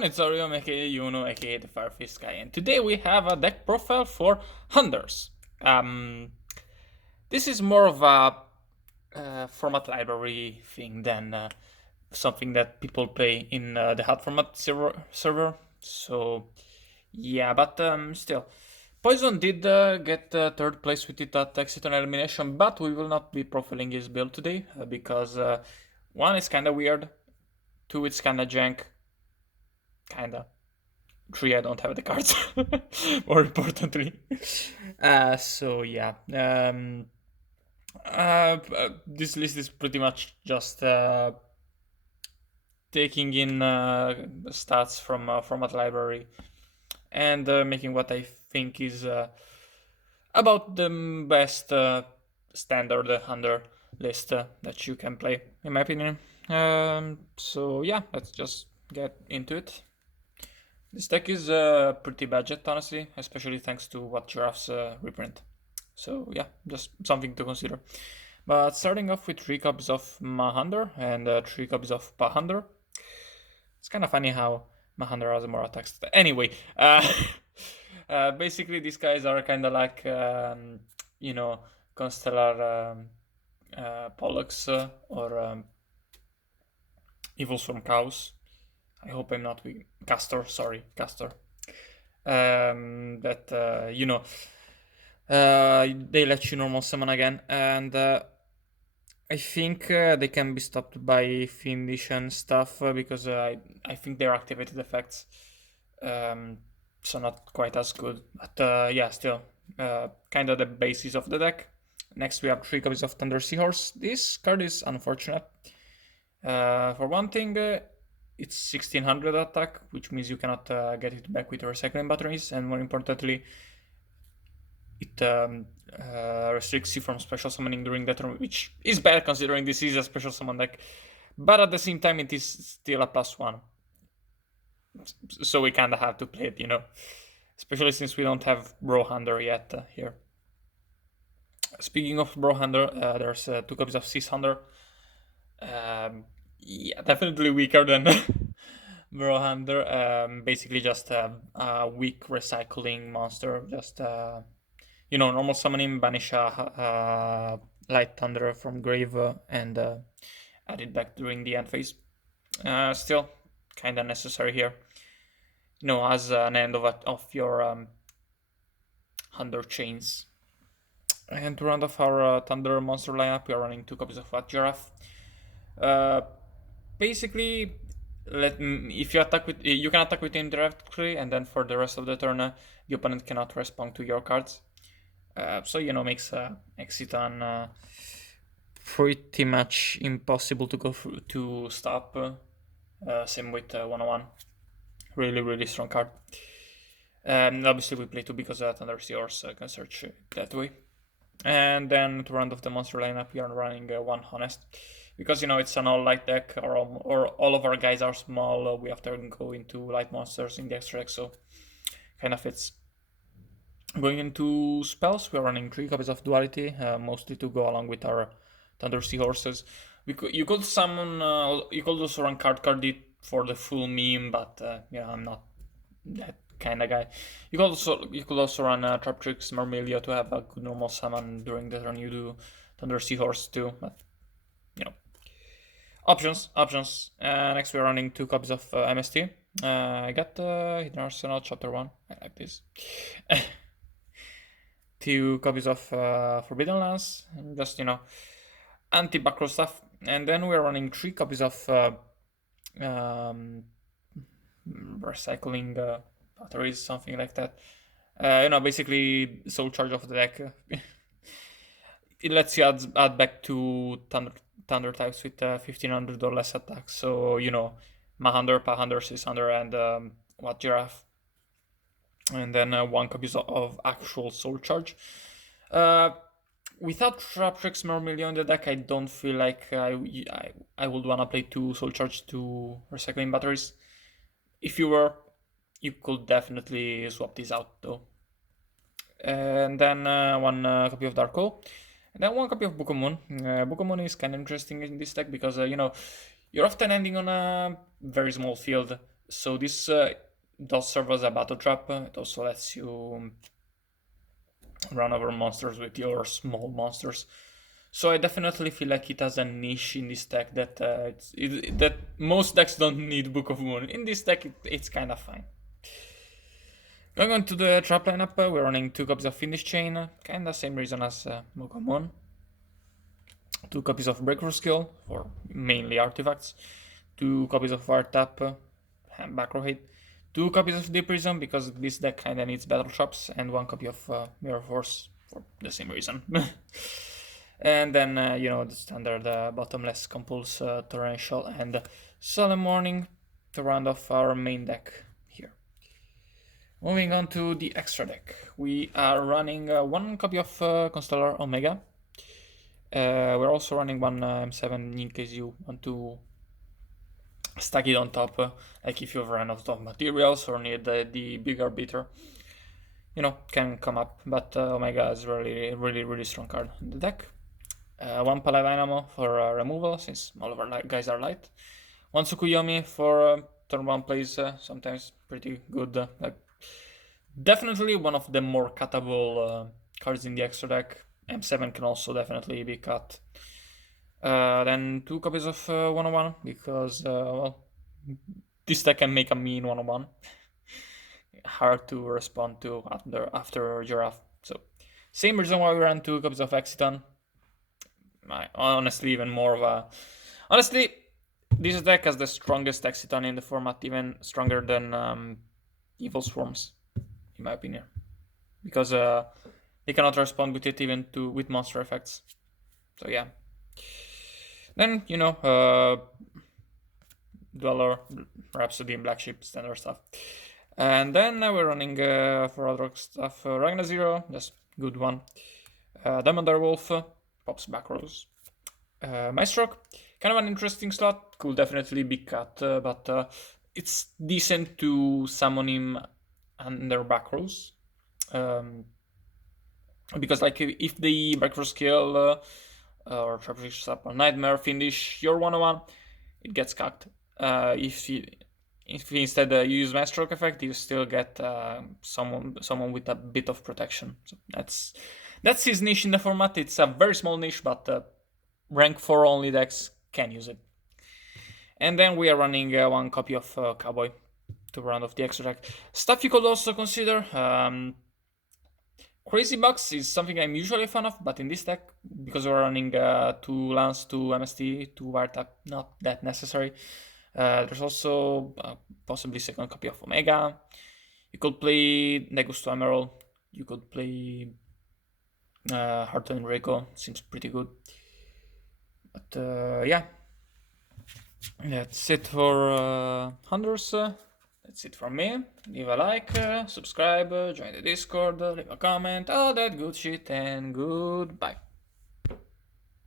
everyone, it's Orion aka Yuno aka the Firefist guy, and today we have a deck profile for Hunters. This is more of a format library thing than something that people play in the hard format server. So yeah, but still, Poison did get third place with it at Exit on Elimination, but we will not be profiling his build today because one is kinda weird, two it's kinda jank, kinda. Three, I don't have the cards. More importantly, so yeah. This list is pretty much just taking in stats from format library and making what I think is about the best standard Hunder list that you can play, in my opinion. So yeah, let's just get into it. This deck is pretty budget, honestly, especially thanks to what Giraffes reprint. So yeah, just something to consider. But starting off with 3 copies of Mahunder and 3 copies of Pahunder. It's kind of funny how Mahunder has more attacks. Anyway, basically these guys are kind of like, Constellar Pollux or Evils from Chaos. I hope I'm not weak. Castor, sorry, Castor. They let you normal summon again, and I think they can be stopped by Fiendish and stuff because I think they're activated effects. So not quite as good, but yeah, still kind of the basis of the deck. Next, we have 3 copies of Thunder Seahorse. This card is unfortunate. For one thing, it's 1600 attack, which means you cannot get it back with recycling batteries, and more importantly, it restricts you from special summoning during that turn, which is bad considering this is a special summon deck. But at the same time, it is still a +1. So we kinda have to play it, especially since we don't have Brohander yet here. Speaking of Brohander, there's 2 copies of Seashunder. Yeah, definitely weaker than Brohander. Basically just a weak recycling monster. Just normal summoning, banish a Light Thunder from grave and add it back during the end phase. Still kind of necessary here. As an end of your Hunder chains. And to round off our Thunder monster lineup, we are running 2 copies of Fat Giraffe. Basically, if you attack with, you can attack with him directly, and then for the rest of the turn, the opponent cannot respond to your cards. So makes exit on pretty much impossible to go through, to stop. Same with 101. Really, really strong card. Obviously, we play 2 because Thunder Seahorse can search that way. And then to round off the monster lineup, we are running 1 Honest. Because, it's an all-light deck, or all of our guys are small, we have to go into light monsters in the extra deck, so kind of fits. Going into spells, we're running 3 copies of Duality, mostly to go along with our Thunder Seahorses. You could summon, you could also run card it for the full meme, but I'm not that kind of guy. You could also run Trap Tricks Mermelia to have a good normal summon during the turn you do Thunder Seahorse too, but options. Next we're running 2 copies of MST. I got Hidden Arsenal Chapter 1. I like this. 2 copies of Forbidden Lands, just anti-backrow stuff. And then we're running 3 copies of recycling batteries, something like that. Basically Soul Charge of the deck. It lets you add back to Thunder types with 1500 or less attacks. So Mahunder, Pahunder, Seashunder, and What Giraffe. And then 1 copy of actual Soul Charge. Without Traptrix Mermelia in the deck, I don't feel like I would wanna play 2 Soul Charge, 2 recycling batteries. If you were, you could definitely swap these out though. And then 1 copy of Dark Hole. And then 1 copy of Book of Moon. Book of Moon is kind of interesting in this deck because, you're often ending on a very small field. So this does serve as a battle trap. It also lets you run over monsters with your small monsters. So I definitely feel like it has a niche in this deck that that most decks don't need Book of Moon. In this deck, it's kind of fine. Going on to the trap lineup, we're running 2 copies of Finish Chain, kinda same reason as Book of Moon. 2 copies of Breakthrough Skill, for mainly artifacts. 2 copies of Fire Tap, back row hit. 2 copies of Deep Prism, because this deck kinda needs battle traps, and 1 copy of Mirror Force, for the same reason. And then, the standard bottomless compulse, torrential, and solemn warning to round off our main deck here. Moving on to the extra deck, we are running 1 copy of Constellar Omega. We're also running 1 M7 in case you want to stack it on top, like if you've run out of materials or need the bigger beater. Can come up, but Omega is really strong card in the deck. 1 Paladinamo for removal, since all of our guys are light. 1 Tsukuyomi for turn 1 plays, sometimes pretty good. Definitely one of the more cuttable cards in the extra deck. M7 can also definitely be cut. Then 2 copies of 101, because, this deck can make a mean 101. Hard to respond to after Giraffe. So, same reason why we ran 2 copies of Exiton. Honestly, even more of a... Honestly, this deck has the strongest Exiton in the format, even stronger than Evil Swarms, in my opinion. Because they cannot respond with it even with monster effects. So yeah. Then, Dweller, Rhapsody, and Black Sheep, standard stuff. And then we're running for other stuff, Ragnar Zero, just good one. Diamond Direwolf, pops back rows. Maestroke, kind of an interesting slot, could definitely be cut, but it's decent to summon him under back rows. Because if the backrow skill or Trapeze Up or Nightmare finish your 101, it gets cucked. If you instead use Maestroke effect, you still get someone with a bit of protection. So that's his niche in the format. It's a very small niche, but rank 4 only decks can use it. And then we are running 1 copy of Cowboy to round off the extra deck. Stuff you could also consider. Crazy Box is something I'm usually a fan of, but in this deck, because we're running 2 Lance, 2 MST, 2 Wiretap, not that necessary. There's also possibly 2nd copy of Omega. You could play Negus to Emerald. You could play Heart and Reiko. Seems pretty good. But yeah, that's it for Hunters. That's it from me. Leave a like, subscribe, join the Discord, leave a comment, all that good shit, and goodbye.